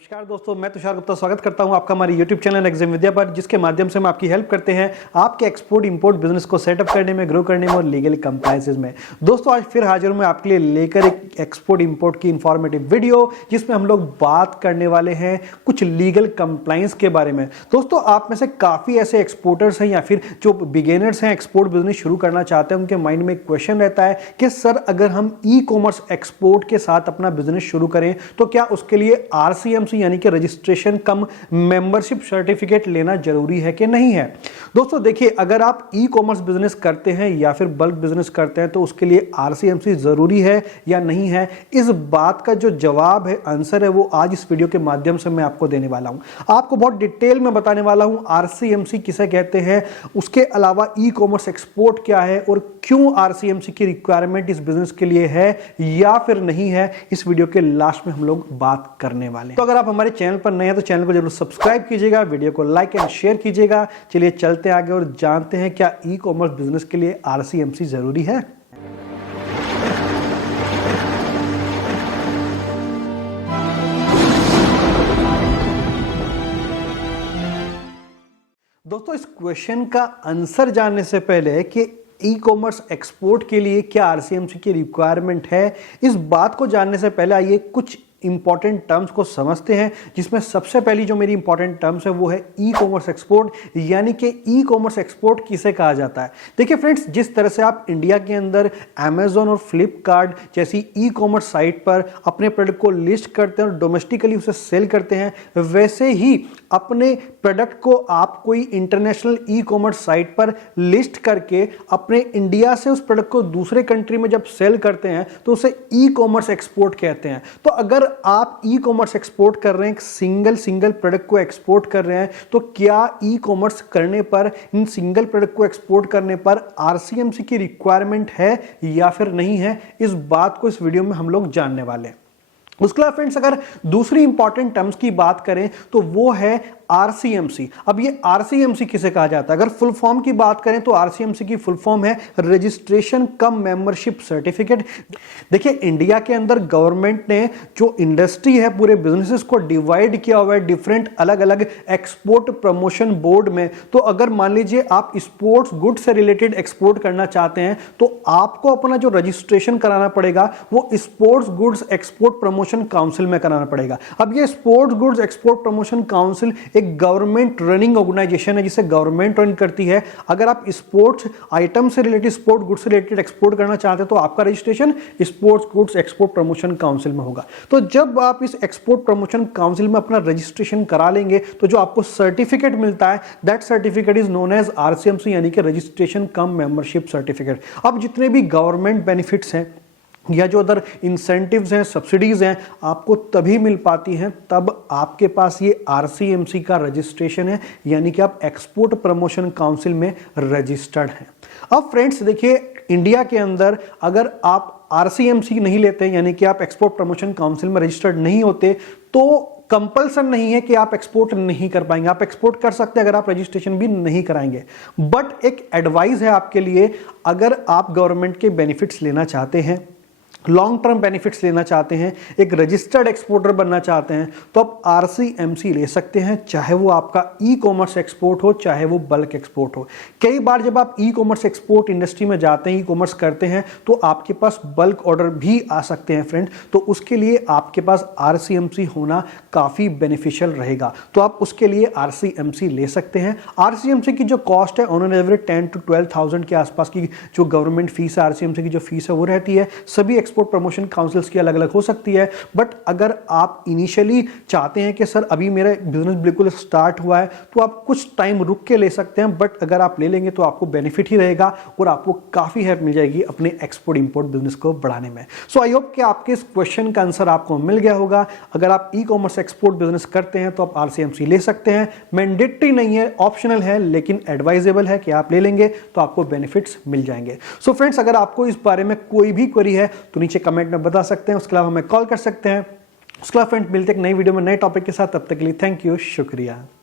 नमस्कार दोस्तों, मैं तुषार गुप्ता स्वागत करता हूं आपका हमारे YouTube चैनल एग्जाम विद्या पर, जिसके माध्यम से हम आपकी हेल्प करते हैं आपके एक्सपोर्ट इंपोर्ट बिजनेस को सेटअप करने में, ग्रो करने में और लीगल कंप्लायंसेस में। दोस्तों आज फिर हाजिर हूं मैं आपके लिए लेकर एक एक्सपोर्ट इंपोर्ट की इंफॉर्मेटिव वीडियो, जिसमें हम लोग बात करने वाले हैं कुछ लीगल कंप्लायंस के बारे में। दोस्तों आप में से काफ़ी ऐसे एक्सपोर्टर्स हैं या फिर जो बिगेनर्स हैं एक्सपोर्ट बिजनेस शुरू करना चाहते हैं, उनके माइंड में एक क्वेश्चन रहता है कि सर अगर हम ई कॉमर्स एक्सपोर्ट के साथ अपना बिजनेस शुरू करें तो क्या उसके लिए RCMC यानी कि रजिस्ट्रेशन कम मेंबरशिप सर्टिफिकेट लेना जरूरी है कि नहीं है। दोस्तों देखिए, अगर आप ई कॉमर्स बिजनेस करते हैं या फिर बल्क बिजनेस करते हैं तो उसके लिए RCMC जरूरी है या नहीं है, इस बात का जो जवाब है, आंसर है, वो आज इस वीडियो के माध्यम से मैं आपको देने वाला हूं। आपको बहुत डिटेल में बताने वाला हूं RCMC किसे कहते हैं, उसके अलावा ई कॉमर्स एक्सपोर्ट क्या है और क्यों RCMC की रिक्वायरमेंट इस बिजनेस के लिए है या फिर नहीं है। इस वीडियो के लास्ट में हम लोग बात करने वाले हैं। तो अगर आप हमारे चैनल पर नए हैं तो चैनल को जरूर सब्सक्राइब कीजिएगा, वीडियो को लाइक एंड शेयर कीजिएगा। चलिए चलते हैं आगे और जानते हैं क्या ई कॉमर्स बिजनेस के लिए RCMC जरूरी है। दोस्तों इस क्वेश्चन का आंसर जानने से पहले कि ई कॉमर्स एक्सपोर्ट के लिए क्या RCMC की रिक्वायरमेंट है, इस बात को जानने से पहले आइए कुछ इंपॉर्टेंट टर्म्स को समझते हैं, जिसमें सबसे पहली जो मेरी इंपॉर्टेंट टर्म्स है वो है ई कॉमर्स एक्सपोर्ट, यानी कि ई कॉमर्स एक्सपोर्ट किसे कहा जाता है। देखिए फ्रेंड्स, जिस तरह से आप इंडिया के अंदर अमेजोन और फ्लिपकार्ट जैसी ई कॉमर्स साइट पर अपने प्रोडक्ट को लिस्ट करते हैं और डोमेस्टिकली उसे सेल करते हैं, वैसे ही अपने प्रोडक्ट को आप कोई इंटरनेशनल ई कॉमर्स साइट पर लिस्ट करके अपने इंडिया से उस प्रोडक्ट को दूसरे कंट्री में जब सेल करते हैं तो उसे ई कॉमर्स एक्सपोर्ट कहते हैं। तो अगर आप ई कॉमर्स एक्सपोर्ट कर रहे हैं, सिंगल प्रोडक्ट को एक्सपोर्ट कर रहे हैं, तो क्या ई कॉमर्स करने पर, इन सिंगल प्रोडक्ट को एक्सपोर्ट करने पर RCMC की रिक्वायरमेंट है या फिर नहीं है, इस बात को इस वीडियो में हम लोग जानने वाले हैं। उसके अलावा फ्रेंड्स अगर दूसरी इंपॉर्टेंट टर्म्स की बात करें तो वो है RCMC। अब ये RCMC किसे कहा जाता है, अगर फुल फॉर्म की बात करें तो RCMC की फुल फॉर्म है रजिस्ट्रेशन कम मेंबरशिप सर्टिफिकेट। देखिए इंडिया के अंदर गवर्नमेंट ने जो इंडस्ट्री है, पूरे बिजनेसेस को डिवाइड किया हुआ है डिफरेंट अलग अलग एक्सपोर्ट प्रमोशन बोर्ड में। तो अगर मान लीजिए आप स्पोर्ट्स गुड से रिलेटेड एक्सपोर्ट करना चाहते हैं तो आपको अपना जो रजिस्ट्रेशन कराना पड़ेगा वो sports goods export promotion council में कराना पड़ेगा। अब ये sports goods export promotion council एक गवर्नमेंट रनिंग ऑर्गेनाइजेशन है, जिसे गवर्नमेंट रन करती है। अगर आप स्पोर्ट्स आइटम से रिलेटेड, स्पोर्ट गुड्स से रिलेटेड एक्सपोर्ट करना चाहते हैं तो आपका registration sports goods export promotion council में होगा। तो जब आप इस एक्सपोर्ट प्रमोशन काउंसिल में अपना रजिस्ट्रेशन करा लेंगे तो जो आपको सर्टिफिकेट मिलता है, that certificate is known as RCMC, यानी कि रजिस्ट्रेशन कम मेंबरशिप सर्टिफिकेट। अब जितने भी गवर्नमेंट बेनिफिट्स हैं या जो अदर इंसेंटिव्स हैं, सब्सिडीज हैं, आपको तभी मिल पाती हैं तब आपके पास ये RCMC का रजिस्ट्रेशन है, यानी कि आप एक्सपोर्ट प्रमोशन काउंसिल में रजिस्टर्ड हैं। अब फ्रेंड्स देखिए, इंडिया के अंदर अगर आप RCMC नहीं लेते, यानी कि आप एक्सपोर्ट प्रमोशन काउंसिल में रजिस्टर्ड नहीं होते, तो कंपल्सन नहीं है कि आप एक्सपोर्ट नहीं कर पाएंगे। आप एक्सपोर्ट कर सकते हैं अगर आप रजिस्ट्रेशन भी नहीं कराएंगे। बट एक एडवाइस है आपके लिए, अगर आप गवर्नमेंट के बेनिफिट्स लेना चाहते हैं, लॉन्ग टर्म बेनिफिट्स लेना चाहते हैं, एक रजिस्टर्ड एक्सपोर्टर बनना चाहते हैं, तो आप RCMC ले सकते हैं, चाहे वो आपका ई कॉमर्स एक्सपोर्ट हो, चाहे वो बल्क एक्सपोर्ट हो। कई बार जब आप ई कॉमर्स एक्सपोर्ट इंडस्ट्री में जाते हैं, ई कॉमर्स करते हैं, तो आपके पास बल्क ऑर्डर भी आ सकते हैं फ्रेंड। तो उसके लिए आपके पास RCMC होना काफ़ी बेनिफिशियल रहेगा, तो आप उसके लिए RCMC ले सकते हैं। RCMC की जो कॉस्ट है ऑन एवरेज 10 to 12,000 के आसपास की जो गवर्नमेंट फीस है, RCMC की जो फीस है वो रहती है। सभी एक्सपोर्ट प्रमोशन काउंसिल्स की अलग अलग हो सकती है। बट अगर आप इनिशियली चाहते हैं कि सर अभी मेरा बिजनेस बिल्कुल स्टार्ट हुआ है, तो आप कुछ टाइम रुक के ले सकते हैं। बट अगर आप ले लेंगे तो आपको बेनिफिट ही रहेगा और आपको काफी हेल्प मिल जाएगी अपने एक्सपोर्ट इंपोर्ट बिजनेस को बढ़ाने में। सो आई होप कि आपके इस क्वेश्चन का आंसर आपको मिल गया होगा। अगर आप ई कॉमर्स एक्सपोर्ट बिजनेस करते हैं तो आप RCMC ले सकते हैं। मैंडेटरी नहीं है, ऑप्शनल है, लेकिन एडवाइजेबल है कि आप ले लेंगे तो आपको बेनिफिट्स मिल जाएंगे। सो फ्रेंड्स, अगर आपको इस बारे में कोई भी क्वेरी है तो नीचे कमेंट में बता सकते हैं। उसके अलावा हमें कॉल कर सकते हैं। उसके अलावा फ्रेंड मिलते हैं एक नई वीडियो में नए टॉपिक के साथ। तब तक के लिए थैंक यू, शुक्रिया।